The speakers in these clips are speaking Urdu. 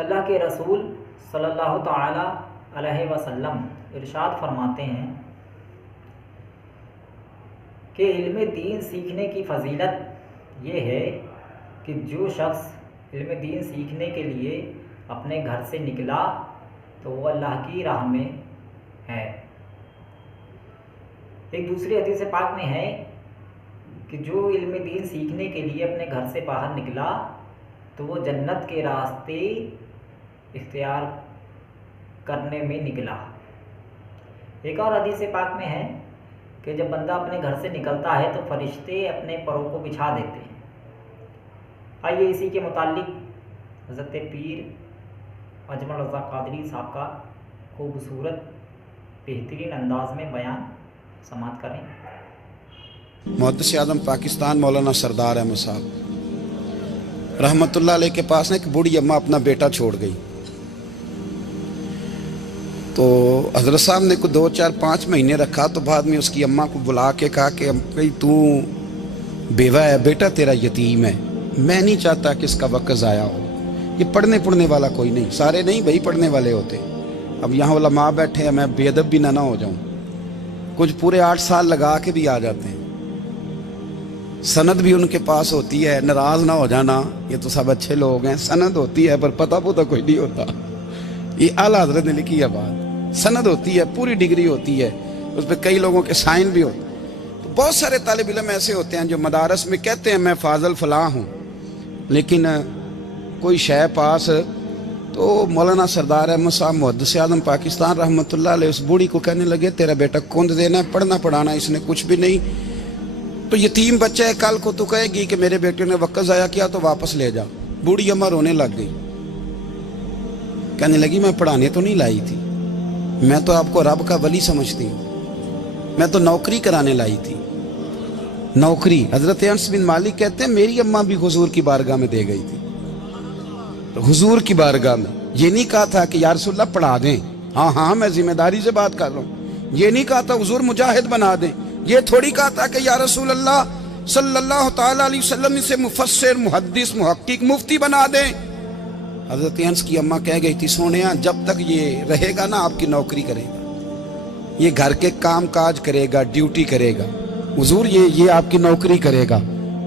اللہ کے رسول صلی اللہ تعالی علیہ وسلم ارشاد فرماتے ہیں کہ علم دین سیکھنے کی فضیلت یہ ہے کہ جو شخص علم دین سیکھنے کے لیے اپنے گھر سے نکلا تو وہ اللہ کی راہ میں ہے۔ ایک دوسری حدیث پاک میں ہے کہ جو علم دین سیکھنے کے لیے اپنے گھر سے باہر نکلا تو وہ جنت کے راستے اختیار کرنے میں نکلا۔ ایک اور حدیث پاک میں ہے کہ جب بندہ اپنے گھر سے نکلتا ہے تو فرشتے اپنے پروں کو بچھا دیتے ہیں۔ آئیے اسی کے متعلق حضرت پیر اجمل رضا قادری صاحب کا خوبصورت بہترین انداز میں بیان سماعت کریں۔ محدث اعظم پاکستان مولانا سردار احمد صاحب رحمۃ اللہ علیہ کے پاس ایک بوڑھی اماں اپنا بیٹا چھوڑ گئی، تو حضرت صاحب نے کوئی 2 4 5 مہینے رکھا، تو بعد میں اس کی اماں کو بلا کے کہا کہ تو بیوہ ہے، بیٹا تیرا یتیم ہے، میں نہیں چاہتا کہ اس کا وقت ضائع ہو، یہ پڑھنے والا کوئی نہیں، سارے نہیں بھائی پڑھنے والے ہوتے، اب یہاں علماء بیٹھے ہیں، میں بے ادب بھی نہ ہو جاؤں، کچھ پورے 8 سال لگا کے بھی آ جاتے ہیں، سند بھی ان کے پاس ہوتی ہے، ناراض نہ ہو جانا، یہ تو سب اچھے لوگ ہیں، سند ہوتی ہے پر پتہ کوئی نہیں ہوتا، یہ اعلیٰ حضرت نے لکھی ہے بات، سند ہوتی ہے، پوری ڈگری ہوتی ہے، اس پہ کئی لوگوں کے سائن بھی ہوتے ہیں، تو بہت سارے طالب علم ایسے ہوتے ہیں جو مدارس میں کہتے ہیں میں فاضل فلاں ہوں، لیکن کوئی شے پاس، تو مولانا سردار احمد صاحب محدث اعظم پاکستان رحمۃ اللہ علیہ اس بوڑھی کو کہنے لگے تیرا بیٹا کند دینا ہے، پڑھنا پڑھانا اس نے کچھ بھی نہیں، تو یتیم بچہ ہے، کل کو تو کہے گی کہ میرے بیٹے نے وقت ضائع کیا تو واپس لے جا۔ بوڑھی اماں رونے لگ گئی، کہنے لگی میں پڑھانے تو نہیں لائی تھی، میں تو آپ کو رب کا ولی سمجھتی ہوں، میں تو نوکری کرانے لائی تھی، نوکری۔ حضرت انس بن مالک کہتے ہیں میری اماں بھی حضور کی بارگاہ میں دے گئی تھی، حضور کی بارگاہ میں یہ نہیں کہا تھا کہ یا رسول اللہ پڑھا دیں، ہاں میں ذمہ داری سے بات کر رہا ہوں، یہ نہیں کہا تھا حضور مجاہد بنا دیں، یہ تھوڑی کہا تھا کہ یا رسول اللہ صلی اللہ تعالی علیہ وسلم سے مفسر محدث محقق مفتی بنا دیں۔ حضرت انس کی اماں کہہ گئی تھی سونیا جب تک یہ رہے گا نا آپ کی نوکری کرے گا، یہ گھر کے کام کاج کرے گا، ڈیوٹی کرے گا، حضور یہ آپ کی نوکری کرے گا۔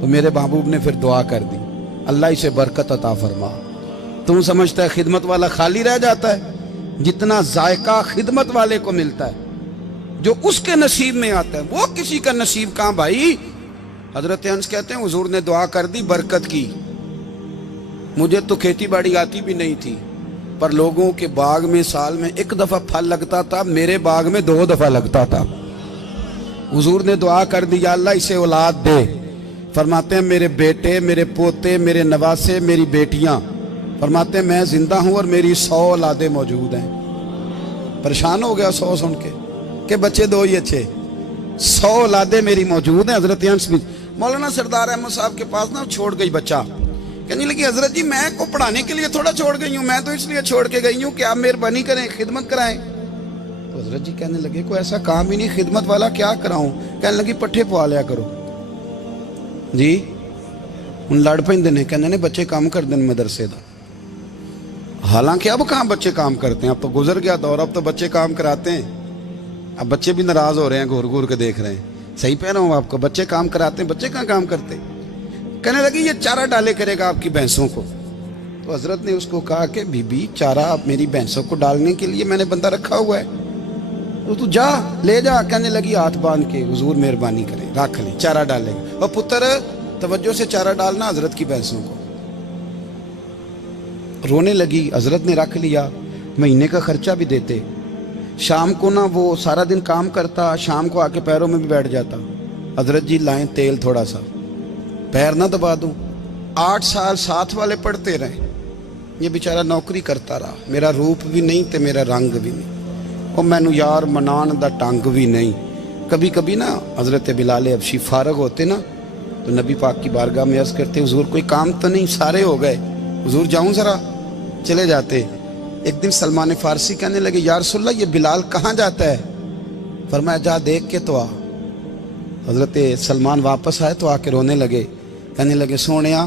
تو میرے محبوب نے پھر دعا کر دی اللہ اسے برکت عطا فرما۔ تم سمجھتا ہے خدمت والا خالی رہ جاتا ہے؟ جتنا ذائقہ خدمت والے کو ملتا ہے جو اس کے نصیب میں آتا ہے وہ کسی کا نصیب کہاں بھائی۔ حضرت انس کہتے ہیں حضور نے دعا کر دی برکت کی، مجھے تو کھیتی باڑی آتی بھی نہیں تھی، پر لوگوں کے باغ میں سال میں 1 دفعہ پھل لگتا تھا، میرے باغ میں 2 دفعہ لگتا تھا۔ حضور نے دعا کر دی یا اللہ اسے اولاد دے، فرماتے ہیں میرے بیٹے، میرے پوتے، میرے نواسے، میری بیٹیاں، فرماتے ہیں میں زندہ ہوں اور میری 100 اولادیں موجود ہیں۔ پریشان ہو گیا 100 سن کے کہ بچے 2 ہی اچھے، 100 اولادیں میری موجود ہیں۔ حضرت انس بن مولانا سردار احمد صاحب کے پاس نا چھوڑ گئی بچہ، کہنے لگی حضرت جی میں کو پڑھانے کے لیے تھوڑا چھوڑ گئی ہوں، میں تو اس لیے چھوڑ کے گئی ہوں کہ آپ مہربانی کریں خدمت کرائیں۔ تو حضرت جی کہنے لگے کوئی ایسا کام ہی نہیں، خدمت والا کیا کراؤں؟ کہنے لگی پٹھے پوا لیا کرو جی، ان لڑ پیندے نے، کہنے نے بچے کام کر دیں مدرسے دا، حالانکہ اب کہاں بچے کام کرتے ہیں، اب تو گزر گیا دور، اب تو بچے کام کراتے ہیں، اب بچے بھی ناراض ہو رہے ہیں، گھور گھور کے دیکھ رہے ہیں، صحیح پہ رہا ہوں آپ کو، بچے کام کراتے ہیں، بچے کہاں کام کرتے۔ کہنے لگی یہ چارہ ڈالے کرے گا آپ کی بھینسوں کو۔ تو حضرت نے اس کو کہا کہ بی بی چارہ میری بھینسوں کو ڈالنے کے لیے میں نے بندہ رکھا ہوا ہے، تو جا لے جا۔ کہنے لگی ہاتھ باندھ کے حضور مہربانی کریں رکھ لیں چارہ ڈالے گا، اور پتر توجہ سے چارہ ڈالنا حضرت کی بھینسوں کو۔ رونے لگی، حضرت نے رکھ لیا، مہینے کا خرچہ بھی دیتے، شام کو نا وہ سارا دن کام کرتا، شام کو آ کے پیروں میں بھی بیٹھ جاتا، حضرت جی لائیں تیل تھوڑا سا پیر نہ دبا دوں۔ 8 سال ساتھ والے پڑھتے رہے، یہ بیچارہ نوکری کرتا رہا، میرا روپ بھی نہیں تے میرا رنگ بھی نہیں، اور مینو یار منان دا ٹنگ بھی نہیں۔ کبھی کبھی نا حضرت بلال حبشی فارغ ہوتے نا تو نبی پاک کی بارگاہ میں عرض کرتے حضور کوئی کام تو نہیں، سارے ہو گئے، حضور جاؤں ذرا، چلے جاتے۔ ایک دن سلمان فارسی کہنے لگے یا رسول اللہ یہ بلال کہاں جاتا ہے؟ فرمایا جا دیکھ کے تو آ۔ حضرت سلمان واپس آئے تو آ کے رونے لگے، کہنے لگے سونیا